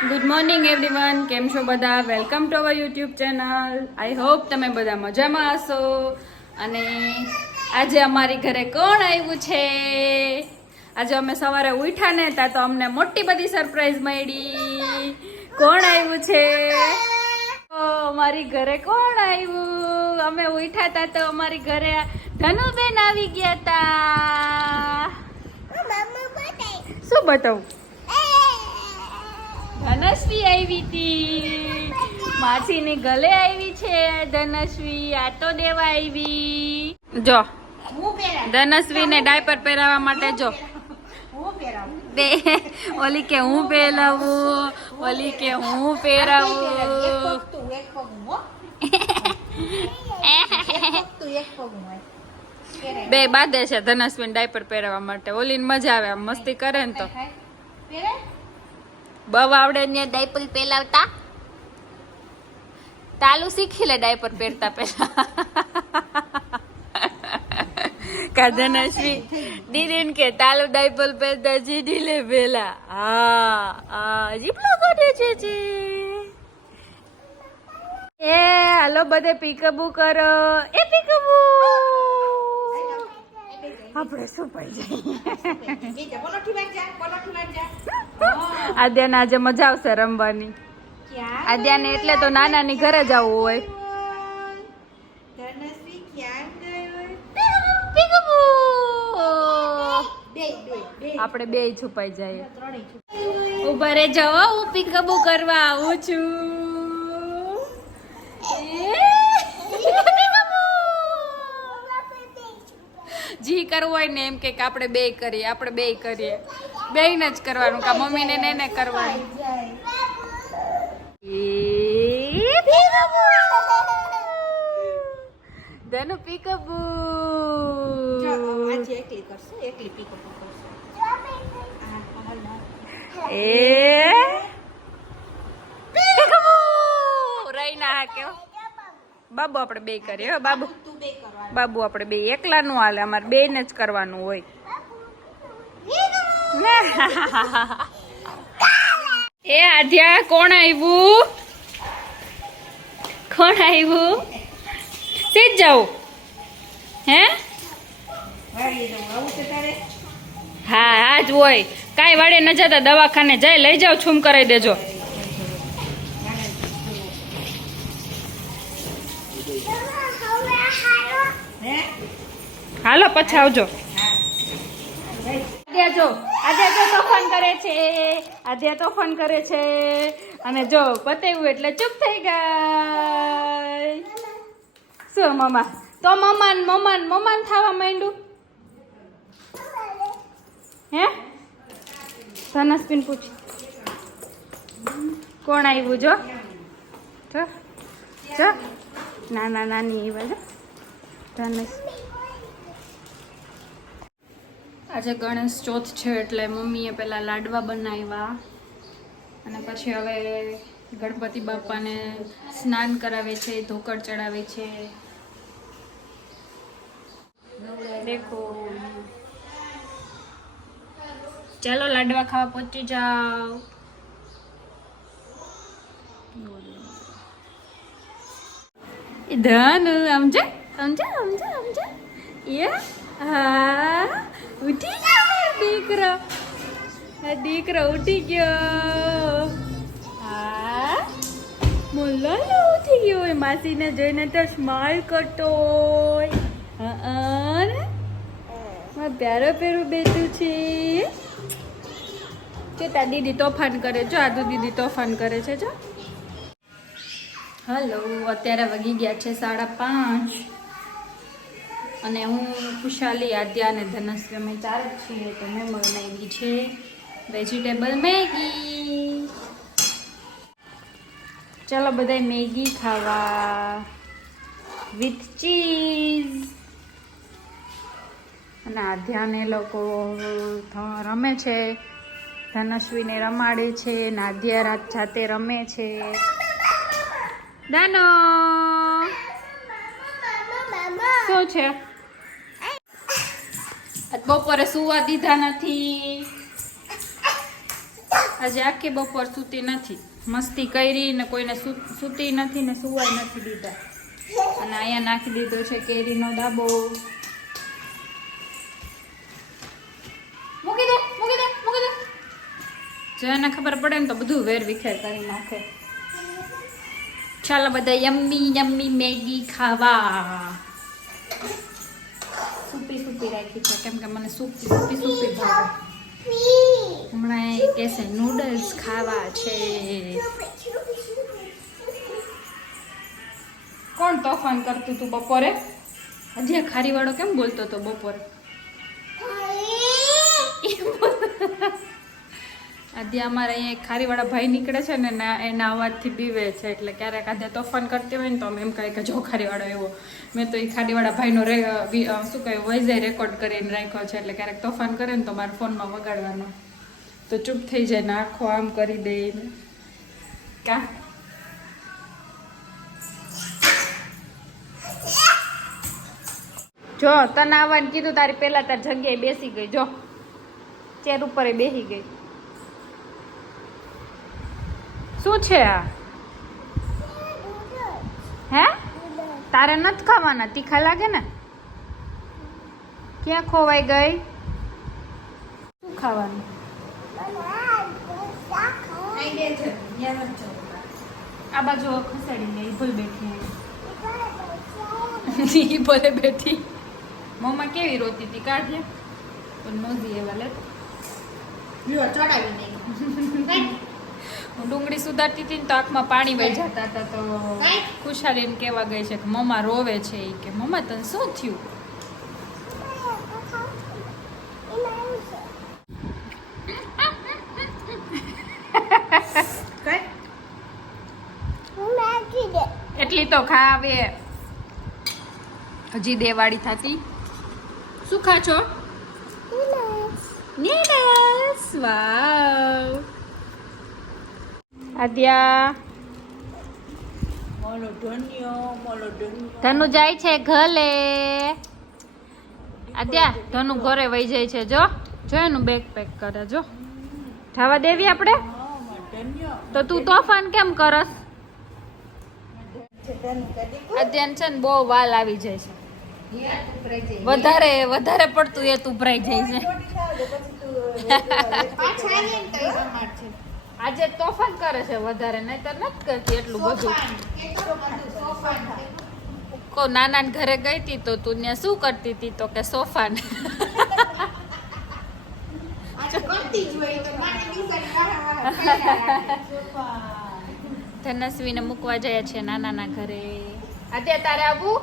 Good morning everyone, કેમ છો બધા? Welcome to our YouTube channel. I hope તમે બધા મજામાં હશો. અને આજે અમારી ઘરે કોણ આવ્યું છે? આજે અમે સવારે ઉઠ્યા ને ત્યાં તો અમને મોટી બધી સરપ્રાઈઝ મળી. કોણ આવ્યું છે? અમારી ઘરે કોણ આવ્યું? અમે ઉઠ્યા હતા તો અમારી ઘરે ધનુબેન આવી ગયા હતા. શું બતાવું? ધનશ્રી આવી હતી, માસીની ગલે આવી છે. ધનશ્રી આટો દેવા આવી. જો ધનશ્રી ને ડાયપર પહેરાવવા માટે જો બે ઓલી કે હું પહેરાવું, ઓલી કે હું પહેરાવું. બે બાંધે છે ધનશ્રી ડાયપર પહેરાવવા માટે. ઓલી મજા આવે, આમ મસ્તી કરે ને તો. બવ આવડે ને ડાયપર પહેરાવતા. તાલું શીખી લે ડાયપર પહેરતા પહેલા. કાધનશ્રી દીદીને કે તાલુ ડાયપર પહેરતા જીડી લે પેલા. હા જીપલો કાઢે છે. એ હાલો બધે પીકબુ કરો. એ પીકબુ આપણે શું પાઈ જાય. આદ્યાને આજે મજા આવશે રમવાની. આદ્યાને એટલે તો નાનાની ઘરે જવું હોય. આપણે બે છુપાઈ જાય. ઉભા રે જવા, હું પીકબુ કરવા આવું છું. જી કરવું હોય ને એમ કે આપણે બે કરીએ, આપણે બે કરીએ. બેયને જ કરવાનું, કા મમ્મીને ને એને કરવાનું. ધનુ પીકબુ રહીના કેવો બાબુ. આપણે બે કરીએ હો બાબુ. બાબુ આપણે બે એકલા નું હાલે, અમારે બે ને જ કરવાનું હોય. એ આધ્યા કોણ આવ્યું? કોણ આવ્યું? સીધ જાવ હે? હા હા જ હોય. કાંઈ વાડે ન જતા દવાખાને જાય, લઈ જાઓ, છૂમ કરાવી દેજો. હાલો પછી આવજો. આદ્યા જો તોફાન કરે છે. આદ્યા તોફાન કરે છે. અને જો પતાવ્યું એટલે ચૂપ થઈ ગઈ. શું મમ્મા? તો મમ્માન થવા માંડ્યું હે? ધનસ્વીન પૂછ કોણ આવ્યું? જો જો નાના નાની એ બાજુ ધનસ. આજે ગણેશ ચોથ છે એટલે મમ્મીએ પેલા લાડવા બનાવ્યા અને પછી હવે ગણપતિ બાપાને સ્નાન કરાવે છે, ધોકડ ચડાવે છે. દેખો, ચાલો લાડવા ખાવા પહોંચી જાઓ. ધન સમજા સમજા સમજા સમજા. હા ઉઠી ગયો દીકરો. દીકરો ઉઠી ગયો. હા મોલ્લાલો ઉઠી ગયો હોય. માસીને જોઈને તો સ્માઈલ કરતો હોય. હા પ્યારો પેરું બેઠું છે. કેતા દીદી તોફાન કરે. જો આદુ દીદી તોફાન કરે છે. જો હલો, અત્યારે વાગી ગયા છે 5:30 અને હું ખુશાલી, આદ્યા અને ધનશ્રી અમે ચાર જ છીએ. તો મેં બનાવી છે વેજીટેબલ મેગી. ચાલો બધા મેગી ખાવા વિથ ચીઝ. અને આદ્યાને લોકો રમે છે, ધનશ્રીને રમાડે છે, આદ્યા રાત જાતે રમે છે. દાનો શું છે? બપોરે સુવા દીધા નથી. આજે આખી બપોર સૂતી નથી, મસ્તી કરી ને કોઈને સૂતી નથી ને સુવાય નથી દીધા. અને અહીંયા નાખી દીધો છે કેરીનો ડાબો. મૂકી દે મૂકી દે મૂકી દે. જેને ખબર પડે ને તો બધું વેર વિખેર કરી નાખે. ચાલો બધા યમ્મી યમ્મી મેગી ખાવા. સૂપી સૂપી રાખી છે કેમ કે મને સૂપી સૂપી સૂપી ભાવે. હમણાં એ કહેશે નૂડલ્સ ખાવા છે. કોણ તોફાન કરતું તું બપોરે? હજી ખારીવાળો કેમ બોલતો હતો બપોરે? આજે અમારે અહીંયા ખારીવાળા ભાઈ નીકળે છે ને એના અવાજથી બીવે છે, એટલે ક્યારેક આજે તોફાન કરતી હોય ને તો અમે એમ કહે કે જો ખારીવાળો એવો. મેં તો એ ખારીવાળા ભાઈનો શું કહે વોઇસ રેકોર્ડ કરીને રાખ્યો છે, એટલે ક્યારેક તોફાન કરે ને તો મારા ફોનમાં વગાડવાનો, તો ચૂપ થઈ જાય ને આખો આમ કરી દે. કા જો તને આવવાનું કીધું તારી પહેલા તાર જગ્યાએ બેસી ગઈ, જો ચેર ઉપર બેસી ગઈ. શું છે આ? હે તારે નથી ખાવાના? તીખા લાગે ને? ક્યાં ખોવાઈ ગઈ? શું ખાવાનું? આ બાજુ ખસેડી લે. ભૂલ બેઠી ભલે બેઠી. મમ્મા કેવી રોતી હતી કાઢજે. પણ નોંધી એવા લેતો ચડાવી નહીં. હું ડુંગળી સુધારતી હતી ને તો આંખમાં પાણી વહી જતા હતા, તો ખુશાલીને કહેવા ગઈ છે કે મમ્મા રોવે છે. એ કે મમ્મા તને શું થયું? એટલી તો ખાવે. હજી દેવાળી થતી. શું ખા છો? નૂડલ્સ. વાવ. આદ્યા ધનુ જાય છે ઘરે. આદ્યા ધનુ ઘરે વહી જાય છે. જો જો એનું બેગ પેક કરે. જો ખાવા દેવી આપણે તો તું તોફાન કેમ કરસ? અધ્યાન છે ને બહુ વાલ આવી જાય છે. વધારે વધારે પડતું એ ઉભરાઈ જાય છે. આજે તોફાન કરે છે વધારે, નહીતર નથી કરતી એટલું બધું. કો નાના ઘરે ગઈ હતી તો તું ત્યાં શું કરતી હતી? તો કે સોફાન. ધનસ્વીને મૂકવા જાય છે નાના ઘરે. આજે તારે આવું?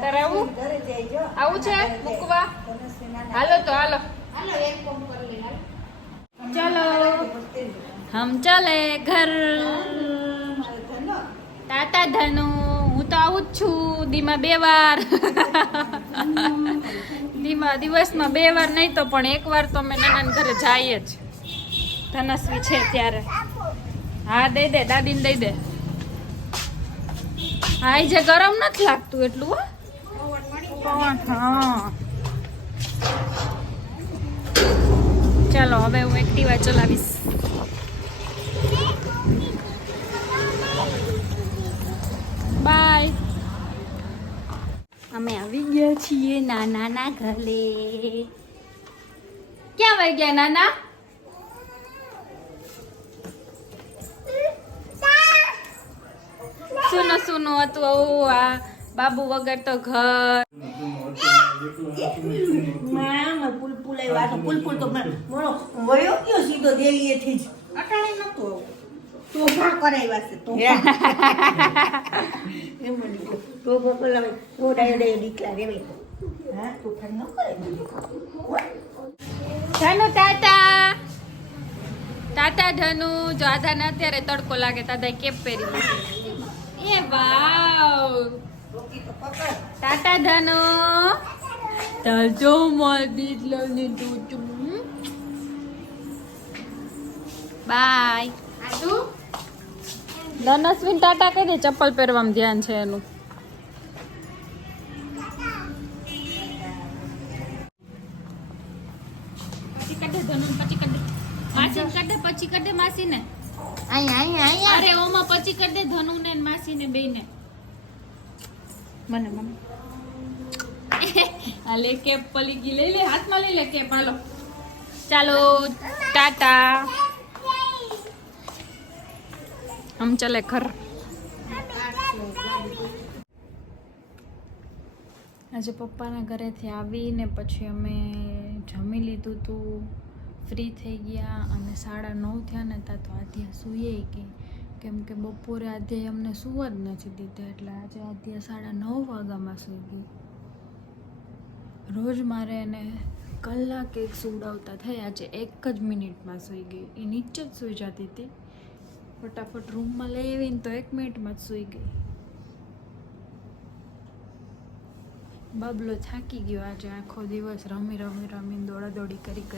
તારે આવું? આવું છે મૂકવા? હાલો તો હાલો. ચલો હમ ચાલે ઘર. તાતા ધનુ હું તો આવું જ છું દીમાં 2 વાર. દિવસમાં 2 વાર નહીં તો પણ 1 વાર તો અમે નાના ઘરે જઈએ જ. ધનસ્વી છે ત્યારે. હા દઈ દે, દાદીને દઈ દે. હા એ જે ગરમ નથી લાગતું એટલું. હા ચાલો હવે હું એક્ટિવા ચલાવીશ. બાય. અમે આવી ગયા છીએ નાના ઘરે. ક્યાં વહી ગયા નાના? સુનો સુનો હતું આ બાબુ વગર તો ઘર. પુલપુલ આવ્યા તો પુલપુલ તો મોનો વયો ગયો સીધો દેલીએથી જ અટાણે નતો તોફા કરાવ્યા છે તોફા. એમ બની ગયો તોફા કરાવે ઓડાડે દીકરા રેવે. હા તોફા ન કરે. ધનુ ટાટા. ટાટા ધનુ. જો આધાને અત્યારે તડકો લાગે દાદા કેપ પહેરી લીધી. એ વાવ. ટાટા ધનુ. તાજો મોલ દીદલો ને દૂધ. બાય. આદુ ધનસ્વીન ટાટા કહી દે. ચપ્પલ પહેરવામાં ધ્યાન છે એનું. પછી કાઢે ધનુ. પછી કાઢે. માસી કાઢે પછી અહીંયા અરે ઓમાં પછી કરી દે ધનુ ને માસી ને બેય ને મને આ લે કેપ પલી ગઈ લઈ લે હાથમાં લઈ લે કેપ હાલો ચાલો ટાટા હમ ચલે ઘર આજે પપ્પાના ઘરેથી આવીને પછી અમે જમી લીધું હતું ફ્રી થઈ ગયા અને 9:30 થયા ને ત્યાં તો આધ્યા સૂઈ ગઈ કેમ કે બપોરે આધ્યાએ અમને સૂવા જ નથી દીધા એટલે આજે આધ્યા 9:30 વાગ્યામાં સૂઈ ગઈ રોજ મારે એને કલાક એક સુવડાવતા થઈ આજે 1 જ મિનિટમાં સૂઈ ગઈ એ નીચે જ સૂઈ જતી હતી ફટાફટ રૂમમાં લઈ આવીને તો 1 મિનિટમાં જ સૂઈ ગઈ બબલો થાકી ગયો આજે આખો દિવસ રમીને દોડાદોડી કરી